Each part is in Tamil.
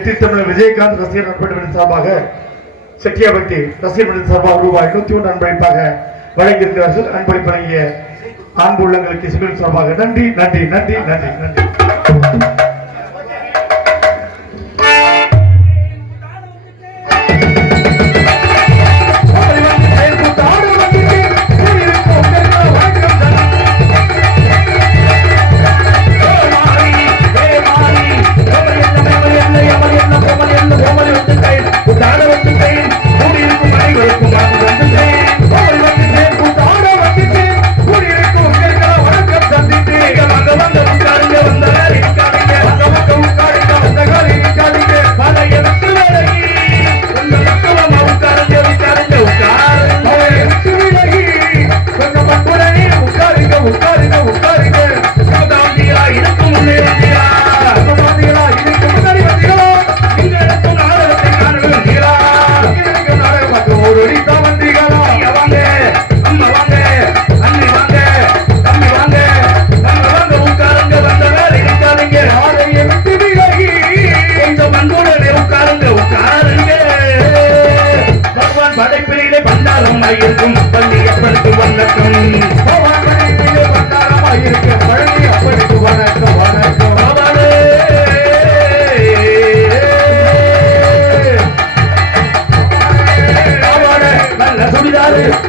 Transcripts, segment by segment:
வெற்றி தமிழர் விஜயகாந்த் ரசிகர் நண்பர்களின் சார்பாக செட்டியாபட்டி ரசிகர்களின் சார்பாக ரூபாய் 101 அன்பளிப்பாக வழங்கியிருக்கிறார்கள். அன்பளிப்பு வழங்கிய அன்பு உள்ளங்களுக்கு சிவில் சார்பாக நன்றி நன்றி நன்றி நன்றி நன்றி.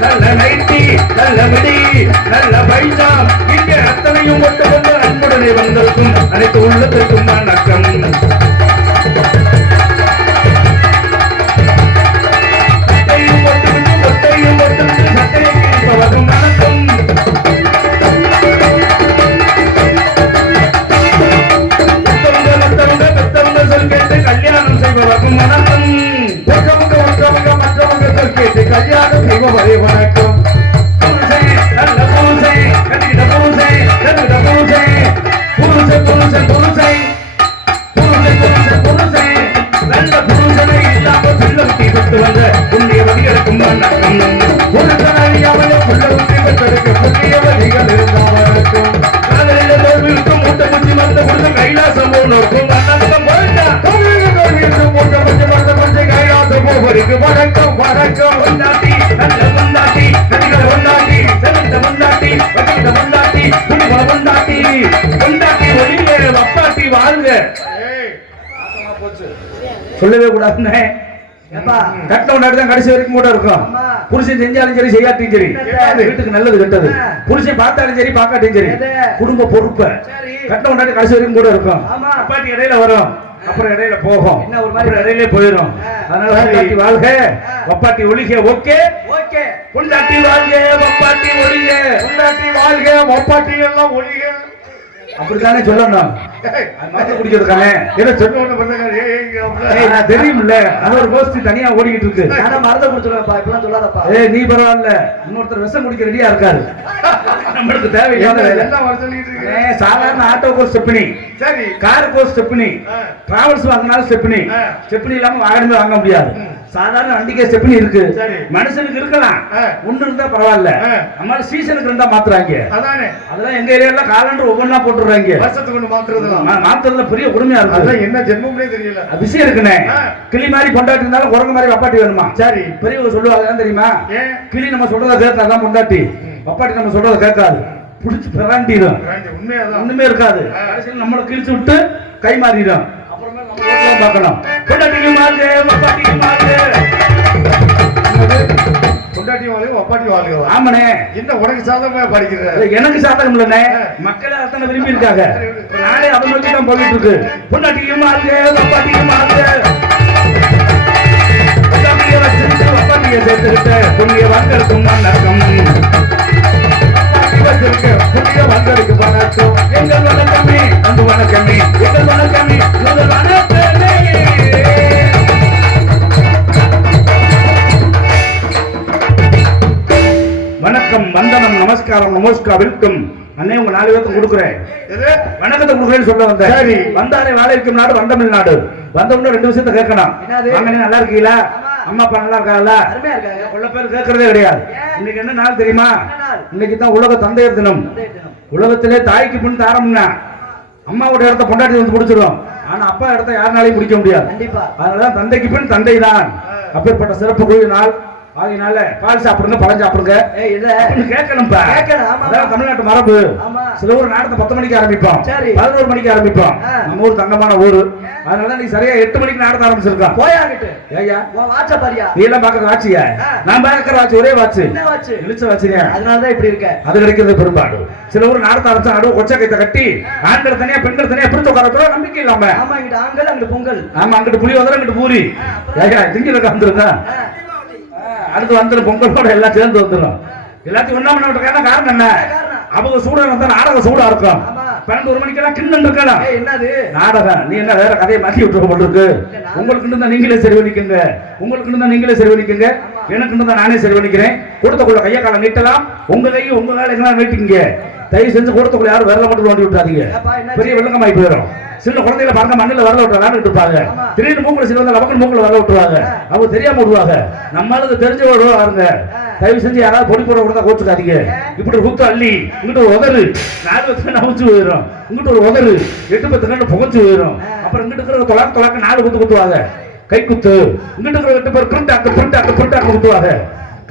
நல்ல நைட்டி நல்ல மிடி நல்ல பைசா இங்கே அத்தனையும் ஒட்டுக்கொண்டு அன்புடனே வந்திருக்கும் அனைத்து உள்ளத்திற்கும் வணக்கம். சட்டையும் ஒட்டுவிட்டு ஒட்டையும் ஒட்டுவிட்டு சட்டையை கிழிப்பவர்க்கும் வணக்கம். மற்றவங்க பெற்றவங்க சொல் கேட்டு கல்யாணம் செய்பவர்க்கும் வணக்கம். மற்றவங்க சொல் கேட்டு கல்யாணம் செய்பவரே வணக்கம். நல்ல பூசை கட்டிட பூசை கட்டிட பூசை பூசை பூசை பூசை பூசை பூசை பூசை நல்ல பூசனை இல்லாமல் பிள்ளை பெற்று வந்த புண்ணியவதிகளுக்கும் வணக்கம். ஒரு கனவியாவது புள்ளி பெற்றெடுக்க புண்ணியவதிகள் இருந்தாவதற்கும் காதலில் தோல்விக்கும் மூட்டை முச்சி மறந்த கொடுத்த கைலாசம் போனோருக்கும் வணக்கம். மூட்டை முச்சி மறந்த கொடுத்த கைலாசம் போவருக்கு வணக்கம் வணக்கம். கொண்டாட்டி நல்ல கொண்டாட்டி கதிகளை கொண்டாட்டி செலுத்த கொண்டாட்டி வகித கொண்டாட்டி குடிவ கொண்டாட்டி கொண்டாட்டி ஒளியே வப்பாட்டி வாழ்க. சொல்லவே கூடாதுன்னு கட்ட கொண்டாடி கடைசி வரைக்கும் கூட இருக்கும். புருஷன் செஞ்சாலும் சரி செய்யாட்டியும் சரி வீட்டுக்கு நல்லது கெட்டது. புருஷன் பார்த்தாலும் சரி பார்க்காட்டியும் சரி குடும்ப பொறுப்பை கட்ட கொண்டாடி கடைசி வரைக்கும் கூட இருக்கும். அப்பாட்டி இடையில வரும் அப்புறம் இடையில போகும் இடையிலே போயிடும். அதனால பொண்டாட்டி வாழ்க வப்பாட்டி ஒளிக. Okay okay. பொண்டாட்டி வாழ்க வப்பாட்டி ஒளிக. பொண்டாட்டி வாழ்க வப்பாட்டி எல்லாம் ஒளிக. அப்படித்தானே சொல்லணும். குடிக்கிறதுக்கானே ஏதோ சொன்ன தெரியும்ல. அது ஒரு கோஷ்டி தனியா ஓடிக்கிட்டு இருக்கு. மறந்து கொடுத்துருவேன்ப்பா இப்பெல்லாம் சொல்லாதப்பா. நீ பரவாயில்ல. இன்னொருத்தர் விஷம் குடிக்க ரெடியா இருக்காரு. நம்மளுக்கு தேவையான சாதாரண ஆட்டோக்கோ ஸ்டெப்னி சரி காருக்கோ ஸ்டெப்னி டிராவல்ஸ் வாங்கினாலும் ஸ்டெப்னி ஸ்டெப்னி இல்லாம வாகனமே வாங்க முடியாது. சாதாரண வண்டிக்கே ஸ்டெப்னி இருக்கு. மனுஷனுக்கு இருக்கலாம் ஒன்று இருந்தா பரவாயில்ல. நம்ம சீசனுக்கு இருந்தா மாத்துறாங்க. அதெல்லாம் எங்க ஏரியால காலண்டர் ஒவ்வொன்னா போட்டுறாங்க. வருஷத்துக்கு ஒண்ணு மாத்துறதுல பெரிய உரிமையா இருக்கு. என்ன ஜென்மம்னே தெரியல. விஷயம் இருக்குனே. கிளி மாதிரி பொண்டாட்டி இருந்தாலும் குரங்கு மாதிரி வப்பாட்டி வேணுமா? சரி பெரியவங்க சொல்லுவாங்க தெரியுமா? கிளி நம்ம சொல்றத கேட்காதான் பொண்டாட்டி, வப்பாட்டி நம்ம சொல்றத கேட்காது. புடிச்சு பிராண்டிடும். ஒண்ணுமே இருக்காது. கடைசியில் நம்மளை கிழிச்சு விட்டு கை மாறிடும். அப்புறமே நம்ம பார்க்கணும். பொண்டாட்டிக்கு மாறுது வப்பாட்டிக்கு மாறுது. பொண்டாட்டி வாழ்க வப்பாட்டி வாழ்க. ஆமாண்ணே. என்ன உனக்கு சாதகமா படிக்கிற? எனக்கு சாதகம் இல்லைண்ணே. மக்களே அத்தனை விரும்பி இருக்காங்க. நானே அதை நோக்கி தான் போயிட்டு இருக்கு. பொண்டாட்டிக்கு மாறுது வப்பாட்டிக்கு மாறுது. பொண்டாட்டியை வச்சிருக்க வப்பாட்டியை சேர்த்துக்கிட்ட புண்ணிய வாங்கறதுக்கும் வணக்கம். புண்ணிய வாங்கறதுக்கு வணக்கம். எங்கள் வணக்கமே அன்பு வணக்கமே எங்கள் வணக்கமே முதல் வணக்கமே. வணக்கம் வந்தனம் நமஸ்காரம் நமஸ்கார் வெல்கம். அண்ணே உங்க 4 பேருக்கு கொடுக்குறேன். வணக்கத்தை கொடுக்குறேன்னு சொல்ல வந்தேன். சரி வந்தாரே வாழ இருக்கும் நாடு வண்டமிழ் நாடு. வந்தவங்க 2 விஷயத்தை கேட்கணும். வாங்க நல்லா இருக்கீங்களா? அம்மா அப்பா நல்லா இருக்காங்களா? உள்ள பேர் கேட்கறதே கிடையாது. இன்னைக்கு என்ன நாள் தெரியுமா? இன்னைக்கு தான் உலக தந்தையர் தினம். உலகத்திலே தாய்க்கு பின் தாரம்னா அம்மாவோட இடத்த பொண்டாட்டி வந்து பிடிச்சிடும். ஆனா அப்பா இடத்த யாருனாலையும் பிடிக்க முடியாது. கண்டிப்பா. அதனாலதான் தந்தைக்கு பின் தந்தை தான். அப்பேற்பட்ட சிறப்பு கோயில் நாள். ஆகையினால பால் சாப்பிடுங்க, பழம் சாப்பிடுங்க கேட்கணும்பா. அதான் தமிழ்நாட்டு மரபு. சில ஊர் நாடத்தை 10 மணிக்கு ஆரம்பிப்போம், 11 மணிக்கு ஆரம்பிப்போம். நம்ம ஊர் தங்கமான ஊரு. அதனாலதான் நீ சரியா 8 மணிக்கு நாடத்தை ஆரம்பிச்சிருக்கான். போயாங்கிட்டு ஏய்யா வாட்ச பாரியா, நீ எல்லாம் பாக்குற வாட்சியா? நான் பாக்குற வாட்சி ஒரே வாட்சி, இழுச்ச வாட்சியா. அதனாலதான் இப்படி இருக்க. அது கிடைக்கிறது பெரும்பாடு. சில ஊர் நாடத்தை ஆரம்பிச்சா நடுவு கொச்சை கைத்த கட்டி ஆண்கள் தனியா பெண்கள் தனியா பிரித்து உட்காரத்தோட நம்பிக்கை இல்லாம. ஆமா, இங்கிட்ட ஆண்கள் அங்கிட்டு பொங்கல். ஆமா, அங்கிட்டு புளி வந்தா அங்கிட்டு பூரி. ஏய்யா திங்கில வந்துருங்க. அடுத்து வந்துடும் பொங்கலோட எல்லாம் சேர்ந்து வந்துடும். எல்லாத்தையும் ஒண்ணா பண்ண விட்டுருக்காங்க. காரணம் என்ன? அவங்க சூடா இருந்தா நாடகம் சூடா இருக்கும். 12 மணிக்கெல்லாம் கிண்ணம் இருக்கலாம். என்னது நாடகம்? நீ என்ன வேற கதையை மாத்தி விட்டுருக்க போட்டுருக்கு. உங்களுக்கு இருந்தா நீங்களே சரி பண்ணிக்கங்க, உங்களுக்கு இருந்தா நீங்களே சரி பண்ணிக்கங்க, எனக்கு இருந்தா நானே சரி பண்ணிக்கிறேன். கூட்டத்துக்குள்ள கையை காலம் நீட்டலாம், உங்க கையை உங்க கால எல்லாம் நீட்டிங்க. தயவு செஞ்சு கூட்டத்துக்குள்ள யாரும் விரல மட்டும் ஓட்டி விட்டுறாதீங்க, பெரிய வெள்ளங்கமாய் போயிடும். சின்ன குழந்தைகளை பாருங்க, மண்ணில் வரல விட்டுறாங்க இருப்பாங்க. திடீர்னு மூக்குல சில வந்து லபக்கன் மூக்குல வரல விட்டுருவாங்க. அவங்க தெரியாம விடுவாங்க. நம்மளுக்கு தெரிஞ்ச வருவாங்க. தயவு செஞ்சு யாராவது பொடி போட கொடுத்தா கோச்சுக்காதீங்க. இப்படி ஒரு குத்து அள்ளி இங்கிட்ட ஒரு உதறு 4 வருஷம் நவுச்சு போயிடும், இங்கிட்ட ஒரு உதறு 8-10 கண்டு புகச்சு போயிடும். அப்புறம் இங்கிட்ட இருக்கிற தொலாக்கு 4 குத்து குத்துவாங்க, கை குத்து. இங்கிட்ட இருக்கிற 8 பேர் புருட்டாக்கு குத்துவாங்க,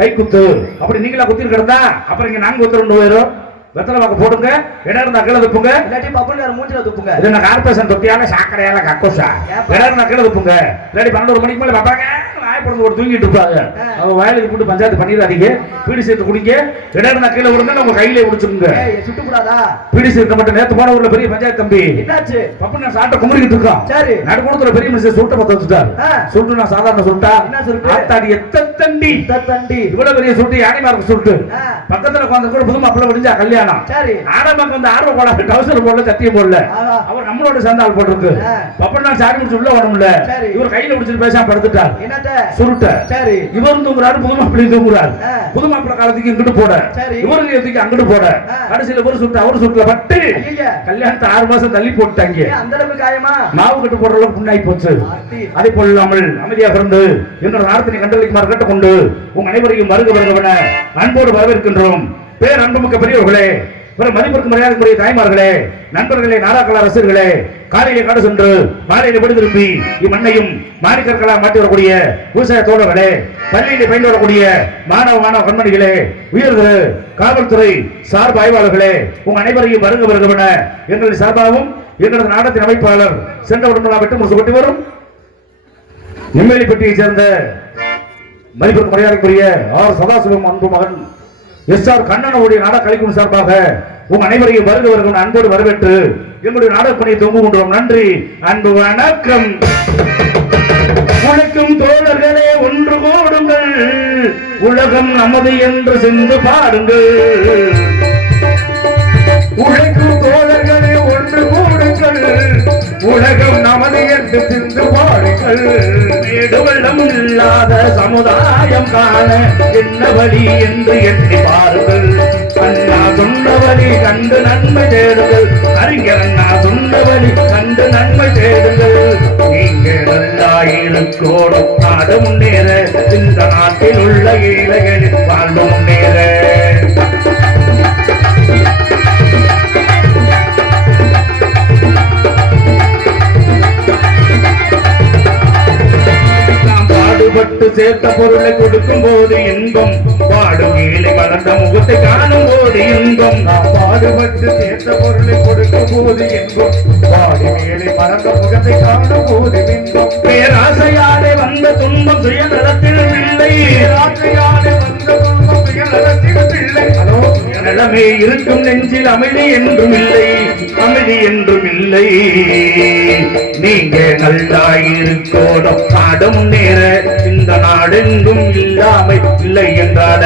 கை குத்து. அப்படி நீங்களா குத்திட்டு கிடந்தா அப்புறம் இங்க 4 குத்து 2 போயிடும். வெத்தலை வாக்கு போடுங்க, இடம் இருந்தா கீழே துப்புங்க, இல்லாட்டி பப்புல மூஞ்சில துப்புங்க. இது நான் கார்பரேஷன் தொட்டியால சாக்கடையால கக்கோசா. இடம் இருந்தா கீழே துப்புங்க, இல்லாட்டி 12 மணிக்கு மேல பாப்பாங்க வாய்ப்பு ஒரு தூங்கிட்டு இருப்பாங்க. அவங்க வயலுக்கு போட்டு பஞ்சாயத்து பண்ணிடாதீங்க. பீடி சேர்த்து குடிங்க, இடம் இருந்தா கீழே விடுங்க, நம்ம கையிலே குடிச்சுங்க. சுட்டு கூடாதா? பீடி சேர்க்க மட்டும். நேத்து போன ஊர்ல பெரிய பஞ்சாயத்து தம்பி என்னாச்சு? பப்பு நான் சாட்ட குமரிக்கிட்டு இருக்கோம். சரி, நடுக்கூடத்துல பெரிய மனுஷன் சுட்ட பத்த வச்சுட்டாரு. சுட்டு நான் சாதாரண சுட்டா என்ன சொல்லிட்டு ஆத்தாடி எத்த தண்டி இவ்வளவு பெரிய சுட்டு யானை மார்க்கு சுட்டு பக்கத்துல உட்கார்ந்து கூட புது மாப்பிள்ளை முடிஞ்சா கல்யாணம். சரி, ஆடமாக்கு வந்து ஆர்வம் போட டவுசர் போடல, சத்தியம் போடல. அவர் நம்மளோட சேர்ந்தால் போட்டிருக்கு. பப்பன் சாரி முடிச்சு உள்ள வரணும்ல, இவர் கையில பிடிச்சிட்டு பேசாம படுத்துட்டார். என்னத்த சுருட்ட. சரி, இவரும் தூங்குறாரு, புது மாப்பிள்ளை தூங்குறாரு. புது மாப்பிள்ளை காலத்துக்கு இங்கிட்டு போட, இவருக்கு எதுக்கு அங்கிட்டு போட. கடைசியில ஒரு சுட்டு அவரு சுட்டுல பட்டு கல்யாணத்தை 6 மாசம் தள்ளி போட்டாங்க. அந்த அளவுக்கு காயமா? மாவு கட்டு போடுற அளவுக்கு புண்ணாய் போச்சு. அதை போல் இல்லாமல் அமைதியாக இருந்து என்ற நாடத்தினை கண்டளிக்குமாறு கேட்டுக்கொண்டு உங்க அனைவரையும் வருக வருகவன அன்போடு வரவேற்கின்றோம். பேர் அன்புமிக்க பெரியவர்களே, மதிப்பிற்கு மரியாதைக்குரிய தாய்மார்களே, நண்பர்களே, நாடாக்கள ரசிகர்களே, காலையிலே காடு சென்று மாலையிலே விடு திரும்பி இம்மண்ணையும் மாணிக்கற்களா மாட்டி வரக்கூடிய விவசாய தோழர்களே, பள்ளியிலே பயின்று வரக்கூடிய மாணவ கண்மணிகளே, உயர்திரு காவல்துறை சார்பு ஆய்வாளர்களே, உங்க அனைவரையும் வருக வருகவன எங்களது சார்பாகவும் எங்களது நாடத்தின் அமைப்பாளர் சென்ற உடம்பெல்லாம் விட்டு முடிச்சு கொட்டி வரும் நெம்மேலிப்பட்டியை சேர்ந்த மதிப்பிற்கு மரியாதைக்குரிய ஆர் சதாசிவம் அன்பு மகன் எஸ்.ஆர். கண்ணனுடைய நாடக கலைக்குழு சார்பாக உங்க அனைவரையும் வருக வருக அன்போடு வரவேற்று எங்களுடைய நாடக பணியை தொங்கு கொண்டோம். நன்றி, அன்பு, வணக்கம். உழைக்கும் தோழர்களே ஒன்று கூடுங்கள், உலகம் நமது என்று சென்று பாடுங்கள். உழைக்கும் தோழர்களே ஒன்று கூடுங்கள், உலகம் நமது என்று சென்று பாடுங்கள். மேடு வெள்ளம் இல்லாத சமுதாயம் காண என்ன வழி என்று எண்ணி பாருங்கள். அண்ணா சொன்ன வழி கண்டு நன்மை தேடுங்கள், அறிஞர் அண்ணா சொன்ன வழி கண்டு நன்மை தேடுங்கள். நீங்கள் நல்லாயிருக்கோடும் நாடு முன்னேற, இந்த நாட்டில் உள்ள ஏழைகளின் வாழ்வு முன்னேற. பாடுபட்டு சேர்த்த பொருளை கொடுக்கும் போது இன்பம், பாடும் ஏழை வளர்ந்த முகத்தை காணும் போது இன்பம். நாம் பாடுபட்டு சேர்த்த பொருளை கொடுக்கும் போது இன்பம், பாடும் ஏழை வளர்ந்த முகத்தை காணும் போது இன்பம். பேராசையாலே வந்த துன்பம் சுயநலத்தில் இல்லை, பேராசையாலே வந்த துன்பம் சுயநலத்தில் இல்லை. நிலமே இருக்கும் நெஞ்சில் அமைதி என்றும் இல்லை, அமைதி என்றும் இல்லை. நீங்க நல்லாயிருக்கோடும் நாடு முன்னேற, இந்த நாடெங்கும் இல்லாமை இல்லை என்றால.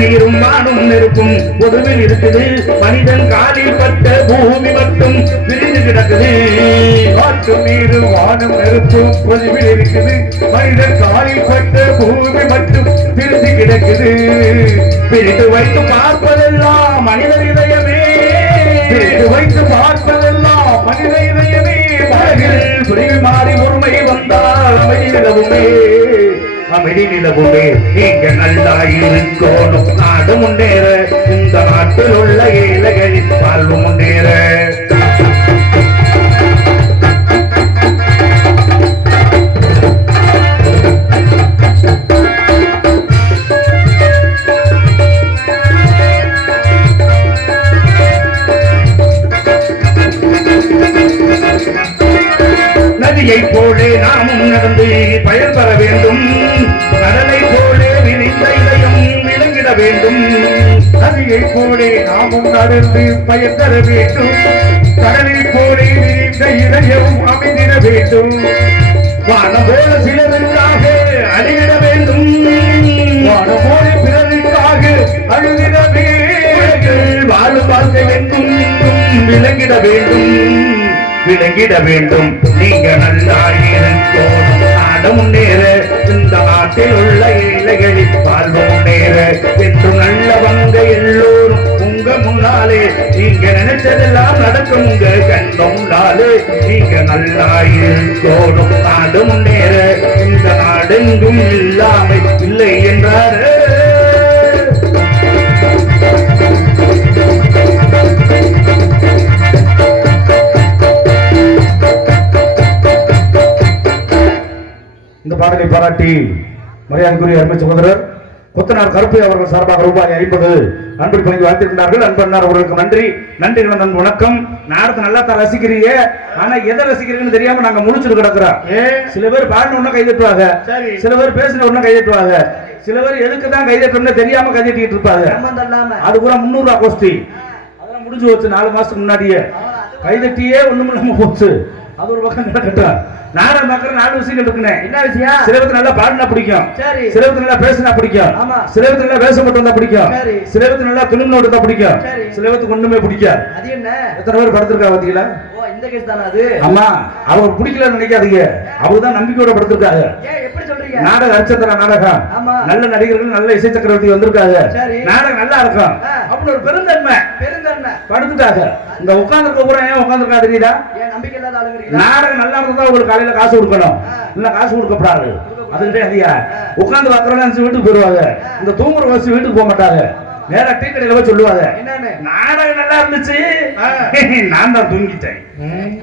நீரும் வானும் நெருப்பும் பொதுவில் இருக்குது, மனிதன் காலில் பட்ட பூமி மட்டும் பிரிந்து கிடக்குது. காற்றும் நீரும் வானும் நெருப்பும் பொதுவில் இருக்குது, மனிதன் காலில் பட்ட பூமி மட்டும் பிரிந்து கிடக்குது. பிரித்து வைத்து பார்ப்பதெல்லாம் மனிதர் இதயமே, வைத்து பார்ப்பதெல்லாம் மனித இதயமே மனதில் பிரிவு மாறி ஒருமை வந்தால் அமைதி நிலவுமே அமைதி நிலவுமே. நீங்க நல்லா இருக்கணும், நாடு முன்னேற, இந்த நாட்டில் உள்ள ஏழைகளின் வாழ்வு முன்னேற. நதியை போலே நாமும் நடந்து பயன் பெற வேண்டும், கடலை போலே விரிந்த இதயம் விளங்கிட வேண்டும். நதியை போலே நாமும் நடந்து பயன் பெற வேண்டும், கடலில் போலே விரிந்த இதயம் அமைந்திட வேண்டும். வானம் போல சிலருக்காக அழிவிட வேண்டும், வானம் போல பிறருக்காக அழுதிட வேண்டும். வாழும் வாழ்க்கை வேண்டும், விளங்கிட வேண்டும், விளங்கிட வேண்டும். நீங்க நல்லா இருக்கணும், நாடு முன்னேற, இந்த நாட்டில் உள்ள ஏழைகளின் வாழ்வு முன்னேற. என்று நல்லவங்க எல்லோரும் உங்க முன்னாலே, நீங்க நினைச்சதெல்லாம் நடக்கும் உங்க கண்ட முன்னாலே. நீங்க நல்லா இருக்கணும், நாடு முன்னேற, இந்த நாடெங்கும் இல்லாமை இல்லை என்றாரு. இந்த பாடலை பாராட்டி மரியாதைக்குரிய அருமை சகோதரர் கொத்தனார் கருப்பை அவர்கள் சார்பாக ரூபாய் 50 அன்பு பணிக்கு வாழ்த்திருக்கிறார்கள். அன்பன்னார் அவர்களுக்கு நன்றி. நன்றி நண்பன் வணக்கம். நாடத்தை நல்லா தான் ரசிக்கிறீங்க, ஆனா எதை ரசிக்கிறீங்கன்னு தெரியாம நாங்க முடிச்சுட்டு கிடக்குறோம். சில பேர் பாடின உடனே கைதட்டுவாங்க, சில பேர் பேசின உடனே கைதட்டுவாங்க, சில பேர் எதுக்கு தான் கைதட்டணும்னு தெரியாம கைதட்டிட்டு இருப்பாங்க. அது கூட 300 ரூபாய் கோஷ்டி, அதெல்லாம் முடிஞ்சு வச்சு 4 மாசத்துக்கு முன்னாடியே கைதட்டியே ஒண்ணும் இல்லாம போச்சு. அது ஒரு பக்கம் கிடக்கட்டும். நாடகம் பார்க்கற 4 விஷயங்கள் இருக்குனே. என்ன விஷயம்? சிலருக்கு நல்லா பாடினா பிடிக்கும், சரி. சிலருக்கு நல்லா பேசினா பிடிக்கும், ஆமா. சிலருக்கு நல்லா வேஷம் போட்டு வந்தா பிடிக்கும், சரி. சிலருக்கு நல்லா துணிமணி எடுத்தா பிடிக்கும், சரி. சிலருக்கு ஒண்ணுமே பிடிக்காது. அது என்ன? எத்தனை பேர் படுத்திருக்கா பாத்தீங்களா? ஓ, இந்த கேஸ் தானா அது? ஆமா, அவங்க பிடிக்கல நினைக்காதீங்க, அவங்க தான் நம்பிக்கையோட படுத்திருக்காங்க. ஏன் எப்படி சொல்றீங்க? நாடக அர்ச்சந்திரா நாடகம், ஆமா. நல்ல நடிகர்கள், நல்ல இசை சக்கரவர்த்தி வந்திருக்காங்க, சரி. நாடகம் நல்லா இருக்கும் அப்படி ஒரு பெருந்தன்மை படுத்துட்டாங்க. இந்த உட்கார்ந்துருக்க பூரா ஏன் உட்கார்ந்துருக்கா தெரியுதா? ஏன் நம்பிக்கை இல்லாத ஆளுங்கறீங்களா? நாடகம் நல்லா இருந்தா உங்களுக்கு காலையில காசு கொடுக்கணும், இல்ல காசு கொடுக்கப்படாது. அதுக்கிட்டே அதிகா உட்கார்ந்து பார்க்கறவங்க வீட்டுக்கு போயிருவாங்க, இந்த தூங்குற வச்சு வீட்டுக்கு போக மாட்டாங்க. நேரா டீ கடையில போய் சொல்லுவாங்க, நாடகம் நல்லா இருந்துச்சு, நான் தான் தூங்கிட்டேன்.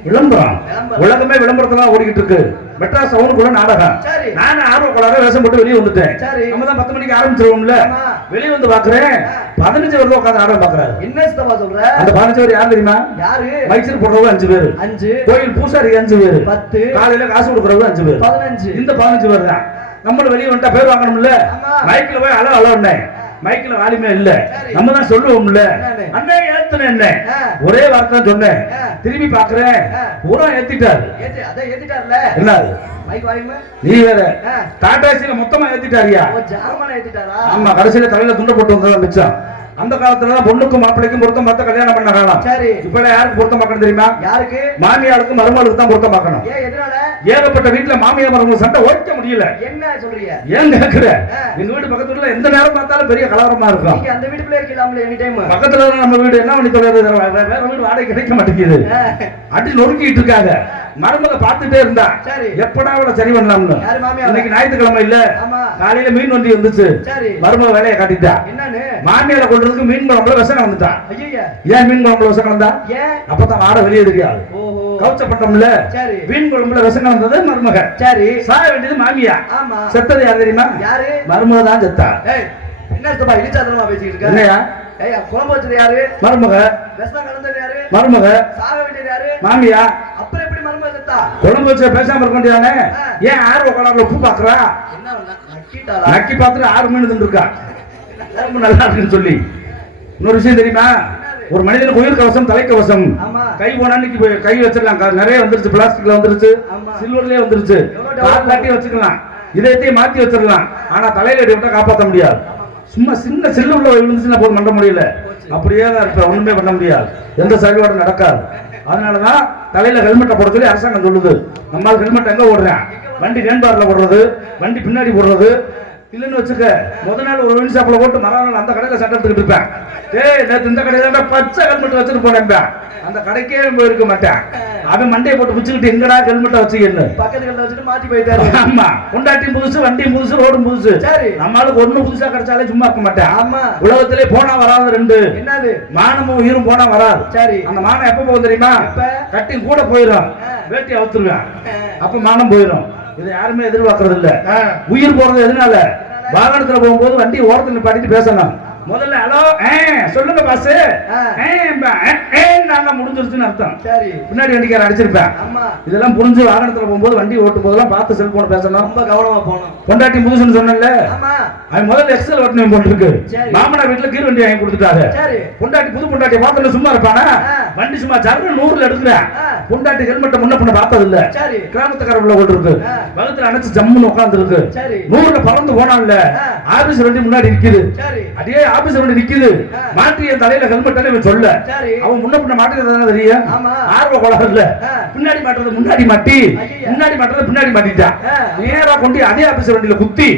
விளம்பரம், உலகமே விளம்பரத்துல ஓடிக்கிட்டு இருக்கு. மெட்ராஸ் சவுனுக்குள்ள நாடகம், நானும் ஆர்வக்கோளாக வேஷம் போட்டு வெளியே வந்துட்டேன். நம்ம தான் 10 மணிக்கு ஆரம்பிச்சிருவோம்ல, வெளியே வந்து பாக்குறேன் 15 வருடம் உட்காந்து நாடகம் பாக்குறாரு. என்ன சொல்ற? அந்த 15 பேர் யாரு தெரியுமா? யாரு? மைசூர் போடுறவங்க 5 பேர், 5 கோயில் பூசாரி 5 பேர், 10 காலையில காசு கொடுக்குறவங்க 5 பேர், 15. இந்த 15 பேர் தான். நம்மள வெளியே வந்துட்டா பேர் வாங்கணும்ல, மைக்கில் போய் அலோ அலோன்னே, மைக்கில் வாலிமே இல்ல, நம்ம தான் சொல்லுவோம்ல, அண்ணே ஏத்துன என்ன ஒரே வார்த்தை சொன்னேன். திரும்பி பாக்குறேன் பூரா ஏத்திட்டாரு. என்ன நீ வேற டாடாசில மொத்தமா ஏத்திட்டாரியா? ஆமா, கடைசியில தலையில துண்ட போட்டு வந்ததா மிச்சம். அந்த காலத்துல பொண்ணுக்கும் மாப்பிள்ளைக்கும் பொருத்தம் பார்த்து கல்யாணம் பண்ண காலம். இப்ப யாருக்கு பொருத்தம் பார்க்கணும் தெரியுமா? யாருக்கு? மாமியாருக்கும் மருமகளுக்கு தான் பொருத்தம் பார்க்கணும். ஏகப்பட்ட வீட்டுல மாமியார் மருமகள் சண்டை ஓட்ட முடியல. என்ன சொல்றீங்க? ஏன் கேக்குற? எங்க வீட்டு பக்கத்துல எந்த நேரம் பார்த்தாலும் பெரிய கலவரமா இருக்கும். அந்த வீட்டுக்குள்ளே இருக்கலாம்ல எனி டைம். பக்கத்துல நம்ம வீடு என்ன பண்ணி தொலைறது? வேற வீடு வாடகை கிடைக்க மாட்டேங்குது. அடி நொறுக்கிட்டு இருக்காங்க. மருமக பார்த்துட்டே இருந்தா எப்படா அவளை சரி பண்ணலாம்னு. இன்னைக்கு ஞாயிற்றுக்கிழமை இல்ல, காலையில மீன் வண்டி வந்துச்சு, மருமக வேலையை காட்டிட்டா. மாமியாரை கொள்றதுக்கு மீன் குழம்புல விஷம் வந்துட்டா. ஏன் மீன் குழம்புல விஷம் கலந்தா? அப்பதான் வாட வெளியே தெரியாது. கவுச்சப்பட்டோம்ல, மீன் குழம்புல விஷம் கலந்தது மருமக, சரி. சாய வேண்டியது மாமியா. செத்தது யாரு தெரியுமா? யாரு? மருமக தான் செத்தா. என்ன இடிச்சாதனமா பேசிட்டு இருக்க? என்னையா குழம்பு வச்சது யாரு? மருமக. விஷம் கலந்தது யாரு? மருமக. சாக வேண்டியது யாரு? மாமியா. அப்புறம் எப்படி மருமக செத்தா? குழம்பு வச்ச பேசாம இருக்க வேண்டியதானே? ஏன் ஆர்வ கோளாறுல உப்பு பாக்குறா? நக்கி பாத்துட்டு 6 மீன் தின்னுருக்கா, நல்லா இருக்குன்னு சொல்லி. இன்னொரு விஷயம் தெரியுமா? ஒரு மனிதனுக்கு உயிர் கவசம், தலை கவசம். கை போனா கை வச்சிடலாம், நிறைய வந்துருச்சு, பிளாஸ்டிக்ல வந்துருச்சு, சில்வர்லயே வந்துருச்சு, காலாட்டி வச்சுக்கலாம், இதயத்தையும் மாத்தி வச்சிடலாம். ஆனா தலையில விட்டா காப்பாற்ற முடியாது. சும்மா சின்ன சில்லு உள்ள விழுந்துச்சுன்னா போது பண்ண முடியல, அப்படியே தான் இருப்ப, ஒண்ணுமே பண்ண முடியாது, எந்த செயல்பாடும் நடக்காது. அதனாலதான் தலையில ஹெல்மெட்டை போட சொல்லி அரசாங்கம் சொல்லுது. நம்மளால ஹெல்மெட் எங்க ஓடுறேன்? வண்டி நேன்பார்ல போடுறது, வண்டி பின்னாடி போடுறது, இல்லன்னு வச்சுக்க முத நாள் ஒரு ஒயின் ஷாப்ல போட்டு மறுநாள் அந்த கடையில சட்டை எடுத்துக்கிட்டு இருப்பேன். நேற்று இந்த கடையில பச்சை ஹெல்மெட் வச்சுட்டு போனேன். அந்த கடைக்கே போயிருக்க மாட்டேன். அவன் மண்டையை போட்டு பிடிச்சிக்கிட்டு எங்கடா ஹெல்மெட்டை வச்சுக்கன்னு பக்கத்து கல்ல வச்சுட்டு மாட்டி போயிட்டாரு. ஆமா, கொண்டாட்டியும் புதுசு, வண்டியும் புதுசு, ரோடும் புதுசு. சரி, நம்மளுக்கு ஒண்ணு புதுசா கிடைச்சாலே சும்மா இருக்க மாட்டேன். ஆமா, உலகத்திலே போனா வராது ரெண்டு. என்னது? மானமும் உயிரும் போனா வராது. சரி, அந்த மானம் எப்ப போகும் தெரியுமா? கட்டி கூட போயிடும், வேட்டி அவுத்துருவேன், அப்ப மானம் போயிடும். இதை யாருமே எதிர்பார்க்கறது இல்ல. உயிர் போறது எதனால? வாகனத்துல போகும்போது வண்டி ஓரத்துல நிப்பாட்டிட்டு பேசணும். முதல்ல ஹலோ சொல்லுங்க பாஸ் முடிஞ்சிருச்சுன்னு அர்த்தம். சரி, பின்னாடி வண்டிக்கார அடிச்சிருப்பேன். இதெல்லாம் புரிஞ்சு வாகனத்துல போகும்போது வண்டி ஓட்டும் போதெல்லாம் பார்த்து செல்போன் பேசணும், ரொம்ப கவனமா போகணும். கொண்டாட்டி புதுசுன்னு சொன்னல, அவன் முதல்ல எக்ஸல் வட்டணும் போட்டுருக்கு. மாமனா வீட்டுல கீர் வண்டி வாங்கி கொடுத்துட்டாரு. கொண்டாட்டி புது கொண்டாட்டி பார்த்தல சும்மா இருப்பானா? வண்டி சும்மா ஜர்னு 100ல எடுக்கிறேன். கொண்டாட்டி ஹெல்மெட்டை முன்ன பண்ண பார்த்தது இல்ல. கிராமத்துக்கார உள்ள ஓட்டு இருக்கு, வகுத்துல அணைச்சு ஜம்முன்னு உட்கார்ந்து இருக்கு. 100ல பறந்து போனான்ல, ஆபீஸ் வண்டி முன்னாடி நிக்குது. அதே ஆபீஸ் வண்டி நிக்குது, மாற்றி என் தலையில ஹெல்மெட் சொல்ல அவன் முன்ன பண்ண மாட்டுறது தெரியும். ஆர்வ கோளாறு இல்ல, பின்னாடி மாட்டுறது முன்னாடி மாட்டி, முன்னாடி மாட்டுறது பின்னாடி மாட்டிட்டான். நேரா கொண்டு அதே ஆபீஸ் வண்டியில குத்தி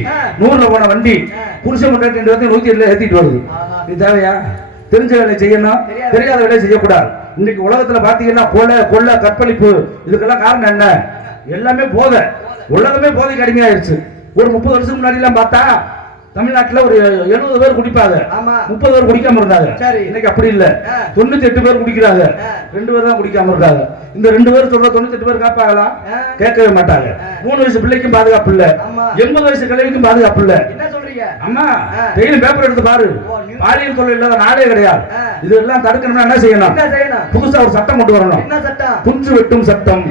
100ல போன வண்டி புருஷன் கொண்டாட்டி 107ல ஏத்திட்டு வருது. இது தேவையா? தெரிஞ்ச வேலை செய்யணும், தெரியாத வேலை செய்யக்கூடாது. இன்னைக்கு உலகத்துல பாத்தீங்கன்னா கொலை கற்பழிப்பு இதுக்கெல்லாம் காரணம் என்ன? எல்லாமே போதை. உலகமே போதைக்கு அடிமையாயிருச்சு. ஒரு 30 வருஷத்துக்கு முன்னாடி எல்லாம் பார்த்தா தமிழ்நாட்டுல ஒரு 70 பேர் குடிப்பாங்க, 30 பேர் குடிக்காம இருந்தாங்க. இன்னைக்கு அப்படி இல்ல, 98 பேர் குடிக்கிறாங்க, 2 பேர் தான் குடிக்காம இருக்காங்க. இந்த 2 பேர் சொல்ற 98 பேர் காப்பாங்களா? கேட்கவே மாட்டாங்க. 3 வயசு பிள்ளைக்கும் பாதுகாப்பு இல்ல, 80 வயசு கிழவிக்கும் பாதுகாப்பு இல்ல. ஆமா, டெய்லி பேப்பர் எடுத்து பாரு, பாலியல் தொழில் இல்லாத நாளே கிடையாது. இதெல்லாம் தடுக்கணும்னா என்ன செய்யணும்? புதுசா ஒரு சட்டம் கொண்டு வரணும். என்ன சட்டம்? குஞ்சு வெட்டும் சட்டம்.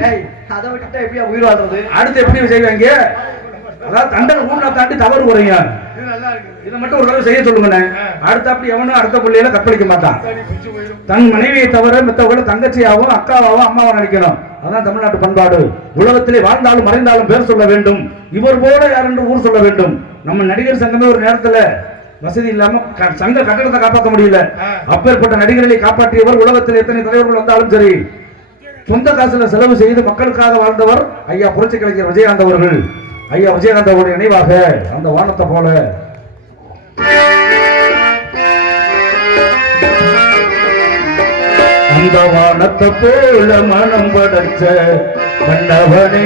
அதை விட்டுட்டா எப்படியா உயிர் வாழ்றது? அடுத்து எப்படி செய்வாங்க? அதாவது தண்டனை ஊர்ல தாண்டி தவறு குறைங்க. இதை மட்டும் ஒரு தடவை செய்ய சொல்லுங்க. அடுத்த அப்படி எவனும் அடுத்த பிள்ளையில கற்பழிக்க மாட்டான். தன் மனைவியை தவிர மத்தவங்கள தங்கச்சியாவும் அக்காவாவும் அம்மாவும் நினைக்கணும். அதான் தமிழ்நாட்டு பண்பாடு. உலகத்திலே வாழ்ந்தாலும் மறைந்தாலும் பேர் சொல்ல வேண்டும். இவர் போல யார் என்று ஊர் சொல்ல வேண்டும். நம்ம நடிகர் சங்கமே ஒரு நேரத்துல வசதி இல்லாம சங்க கட்டடத்தை காப்பாற்ற முடியல. அப்பேற்பட்ட நடிகர்களை காப்பாற்றியவர். உலகத்தில் எத்தனை தலைவர்கள் வந்தாலும் சரி, சொந்த காசுல செலவு செய்து மக்களுக்காக வாழ்ந்தவர் ஐயா புரட்சி கலைஞர் விஜயகாந்த் அவர்கள். ஐயா விஜயகாந்த் அவருடைய நினைவாக அந்த வானத்தை போல அந்த வானத்தை போல மனம் படைச்ச மன்னவனே,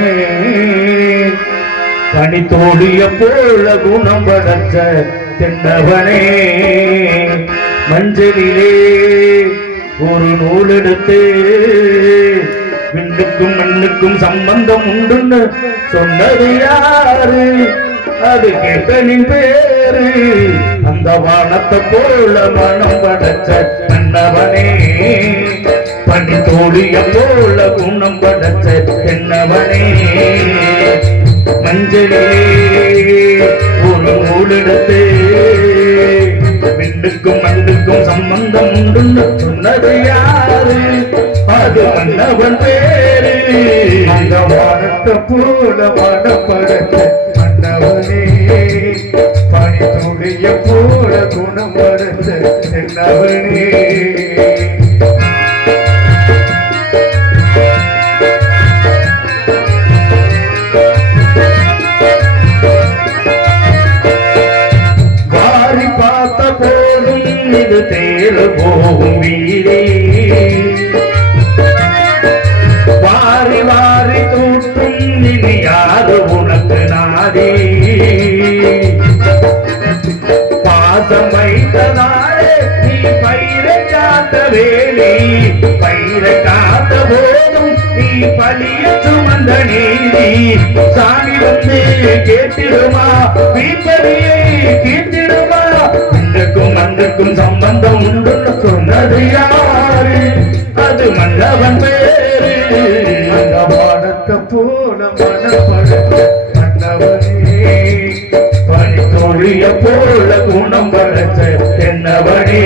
பனித்தோழிய போல குணம் படைச்ச தென்னவனே, மஞ்சளிலே ஒரு நூல் எடுத்து விண்ணுக்கும் மண்ணுக்கும் சம்பந்தம் உண்டுன்னு சொன்னது யாரு? அது கேட்டனின் பேரு. அந்த வானத்தை போல மனம் படைச்ச மன்னவனே, பனித்தோழிய போல குணம் படைச்ச தென்னவனே, மஞ்சளிலே ஒரு நூல் எடுத்து விண்ணுக்கும் மண்ணுக்கும் சம்பந்தம் உண்டுன்னு சொன்னது யாரு? அது மன்னவன் பேரு. அந்த வானத்தை போல மனப்படைத்த மன்னவனே, பனித்துளிய போல குணம் படைத்த தென்னவனே. வாரி பார்த்த போதும் இது தேர் போகும் வீரே, வாரி வாரி தூற்றும் இனி யாரு உனக்கு நாடி? பாசம் வைத்ததாலே நீ பயிரை காத்த வேலி, பயிரை காத்த போதும் நீ பழிய சுமந்த நீதி. சாமி வந்து கேட்டிடுமா, வீட்டடியை கீட்டிடுமா? மண்ணுக்கும் மண்ணுக்கும் சம்பந்தம் உண்டு சொன்னது யாரு? அது மன்னவன் பேரு. அந்த வானத்தை போல மனப்படைத்த மன்னவனே, பனித்தோழிய போல குணம் படைச்ச தென்னவனே.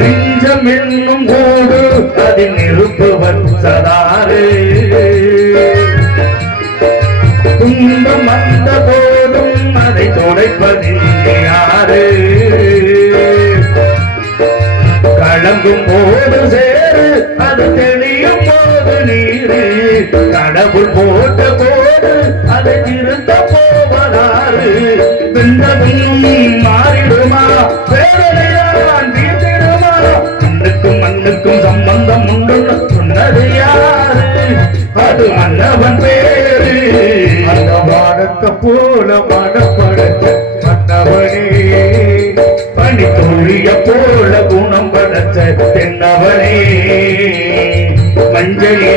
நெஞ்சம் என்னும் கூடு அதில் நெருப்பு வச்சதாறு, துன்பம் வந்த போதும் அதை துடைப்பதில்லை யாரு? வணங்கும் போது சேரு அது தெளியும் போது நீரு கடவுள் போட்ட போது அதை திருத்த போவதாறு பின்னதும் மாறிடுமா வேதனைதான் தீர்த்திடுமா மண்ணுக்கும் மண்ணுக்கும் சம்பந்தம் உண்டு சொன்னது யாரு அது மன்னவன் பேரு அந்த வானத்தை போல மனப்படத்த மன்னவனே பனித்துளிய போல குணம் படைச்ச தென்னவனே மஞ்சளிலே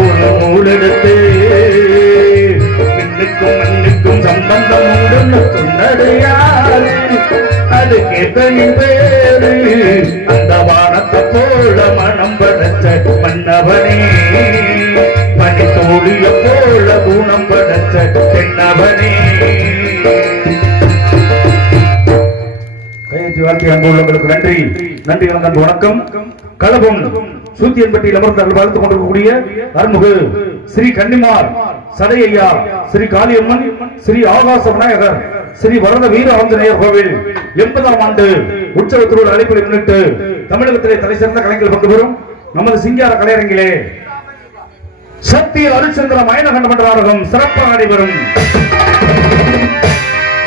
ஒரு நூலெடுத்து பெண்ணுக்கும் மண்ணுக்கும் சம்பந்தம் உண்டு சொன்னது யாரு அது கேட்டனின் பேரு அந்த வானத்தை போல மனம் படைச்ச மன்னவனே பனித்துளிய போல குணம் படைச்ச தென்னவனே கையெழுத்து வாழ்க்கை அன்பு உள்ளவர்களுக்கு நன்றி நன்றி கலந்த வணக்கம் கலபம் சூத்தியன்பட்டியில் அமர்ந்து வாழ்த்துக் கொண்டிருக்கக்கூடிய அருள்மிகு ஸ்ரீ கன்னிமார் சடையா ஸ்ரீ காளியம்மன் ஸ்ரீ ஆகாச விநாயகர் ஸ்ரீ வரத வீர ஆஞ்சநேயர் கோவில் 80ஆம் ஆண்டு உற்சவத்தோடு அழைப்பை முன்னிட்டு தமிழகத்திலே தலை சிறந்த கலைஞர்கள் பங்கு பெறும் நமது சிங்கார கலையரங்கிலே சத்திய அருட்சந்திர மயனகண்ட மன்ற நாடகம் சிறப்பாக நடைபெறும்.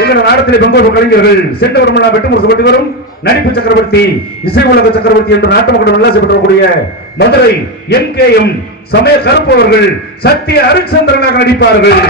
இந்த நாடகத்திலே பங்கேற்பு கலைஞர்கள் சென்ற வருடம் வெட்டுமுறுக்கப்பட்டு வரும் நடிப்பு சக்கரவர்த்தி இசை உலக சக்கரவர்த்தி என்று நாட்டு மக்கள் நல்லாசி பெற்றக்கூடிய மதுரை MKM சமய கருப்பு அவர்கள் சத்திய அருட்சந்திரனாக நடிப்பார்கள்.